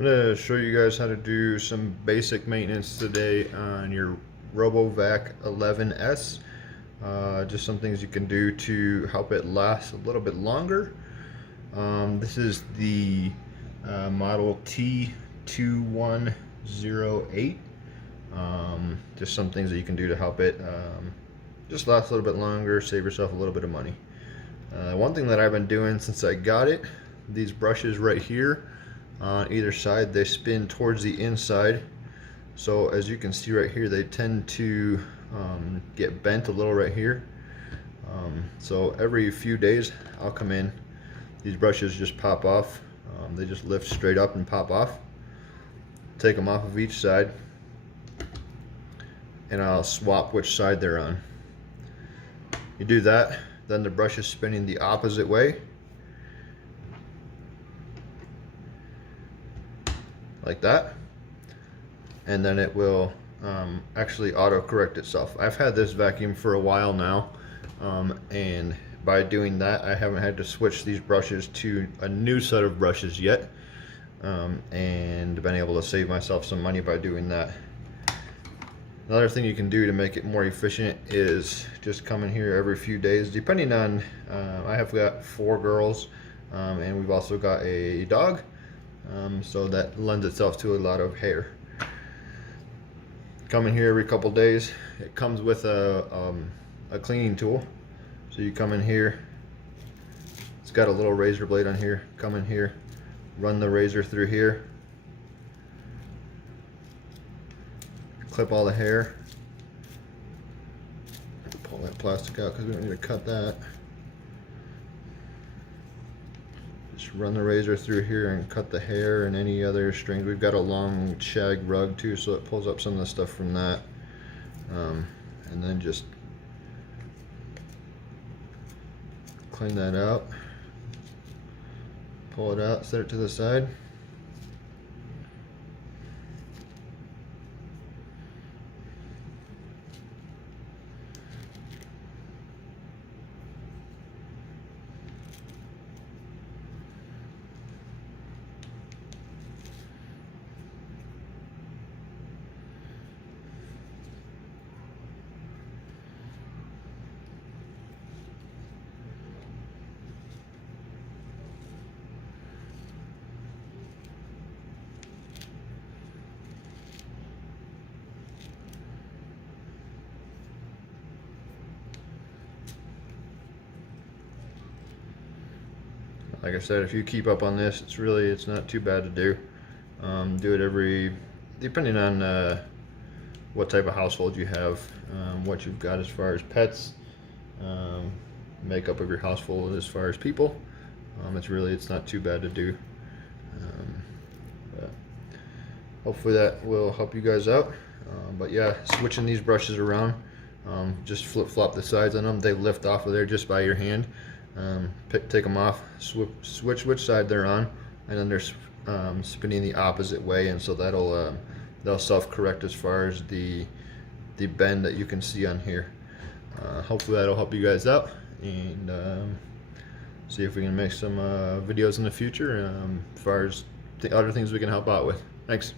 I'm going to show you guys how to do some basic maintenance today on your Robovac 11S. Just some things you can do to help it last a little bit longer. This is the model T2108. Just some things that you can do to help it just last a little bit longer, save yourself a little bit of money. One thing that I've been doing since I got it, these brushes right here on either side, they spin towards the inside. So as you can see right here, they tend to get bent a little right here. So every few days I'll come in, these brushes just pop off. They just lift straight up and pop off. Take them off of each side and I'll swap which side they're on. You do that, then the brush is spinning the opposite way, like that, and then it will actually auto correct itself. I've had this vacuum for a while now, and by doing that I haven't had to switch these brushes to a new set of brushes yet, and been able to save myself some money by doing that. Another thing you can do to make it more efficient is just come in here every few days, depending on, I have got 4 girls, and we've also got a dog, so that lends itself to a lot of hair. Come in here every couple days. It comes with a cleaning tool. So you come in here, it's got a little razor blade on here. Come in here, run the razor through here, clip all the hair, pull that plastic out because we don't need to cut that. Just run the razor through here and cut the hair and any other strings. We've got a long shag rug too, so it pulls up some of the stuff from that. And then just clean that out, pull it out, set it to the side. Like I said, if you keep up on this, it's not too bad to do. Do it every, depending on what type of household you have, what you've got as far as pets, makeup of your household as far as people. It's not too bad to do. But hopefully that will help you guys out. But yeah, switching these brushes around, just flip-flop the sides on them. They lift off of there just by your hand. Take them off, switch which side they're on, and then they're spinning the opposite way, and so they'll self-correct as far as the bend that you can see on here. Hopefully that'll help you guys out, and see if we can make some videos in the future as far as the other things we can help out with. Thanks.